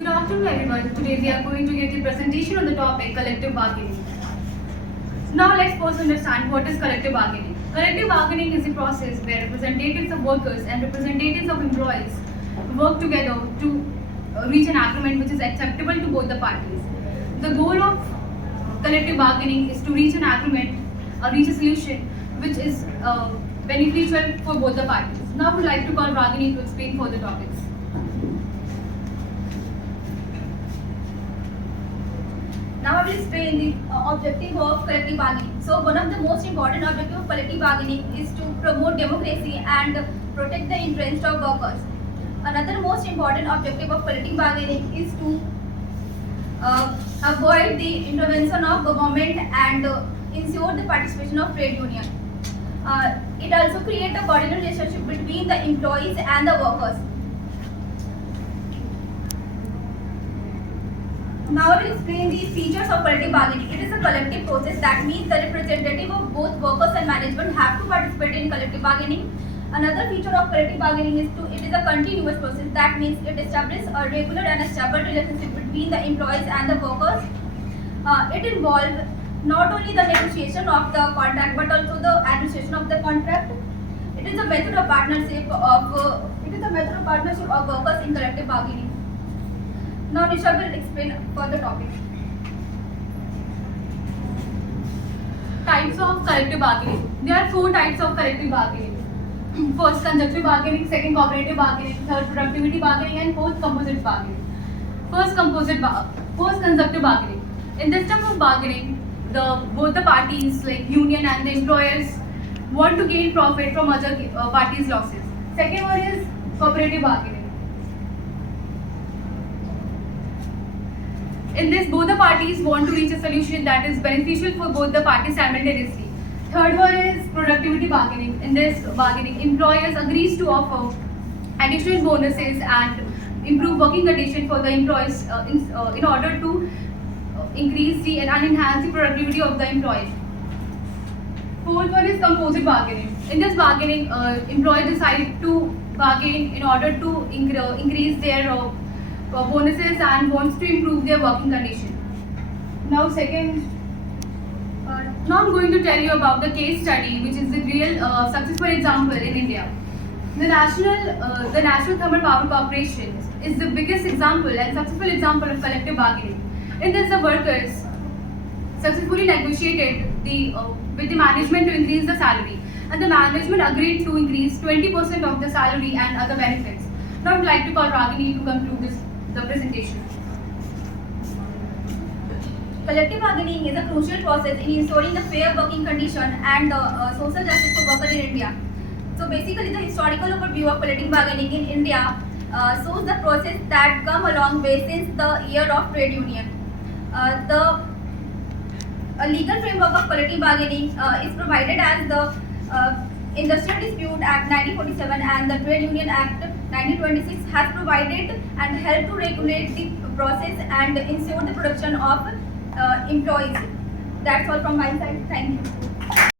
Good afternoon everyone. Today we are going to get a presentation on the topic collective bargaining. Now let's first understand what is collective bargaining. Collective bargaining is a process where representatives of workers and representatives of employees work together to reach an agreement which is acceptable to both the parties. The goal of collective bargaining is to reach an agreement or reach a solution which is beneficial for both the parties. Now I would like to call Ragini to explain further topics. Now I will explain the objective of collective bargaining. So one of the most important objectives of collective bargaining is to promote democracy and protect the interests of workers. Another most important objective of collective bargaining is to avoid the intervention of government and ensure the participation of trade union. It also creates a coordinated relationship between the employees and the workers. Now I will explain the features of collective bargaining. It is a collective process. That means the representative of both workers and management have to participate in collective bargaining. Another feature of collective bargaining is it is a continuous process. That means it establishes a regular and a stable relationship between the employees and the workers. It involves not only the negotiation of the contract but also the administration of the contract. It is a method of partnership of workers in collective bargaining. Now Nisha will explain further topic. Types of collective bargaining. There are 4 types of collective bargaining. First, conjunctive bargaining. Second, cooperative bargaining. Third, productivity bargaining. And fourth, composite bargaining. First, conjunctive bargaining. In this type of bargaining, both the parties like union and the employers want to gain profit from other parties' losses. Second one is cooperative bargaining. In this, both the parties want to reach a solution that is beneficial for both the parties simultaneously. Third one is productivity bargaining. In this bargaining, employers agrees to offer additional bonuses and improve working conditions for the employees in order to increase and enhance the productivity of the employees. Fourth one is composite bargaining. In this bargaining, employers decide to bargain in order to increase their bonuses and wants to improve their working condition. Now I'm going to tell you about the case study, which is the real successful example in India. The National Thermal Power Corporation is the biggest example and successful example of collective bargaining. In this, the workers successfully negotiated with the management to increase the salary, and the management agreed to increase 20% of the salary and other benefits. Now I would like to call Ragini to conclude the presentation. Collective bargaining is a crucial process in ensuring the fair working condition and social justice for workers in India. So basically, the historical overview of collective bargaining in India shows the process that come a long way since the year of trade union. The legal framework of collective bargaining is provided as the Industrial Dispute Act 1947 and the Trade Union Act 1926 has provided and helped to regulate the process and ensure the protection of employees. That's all from my side. Thank you.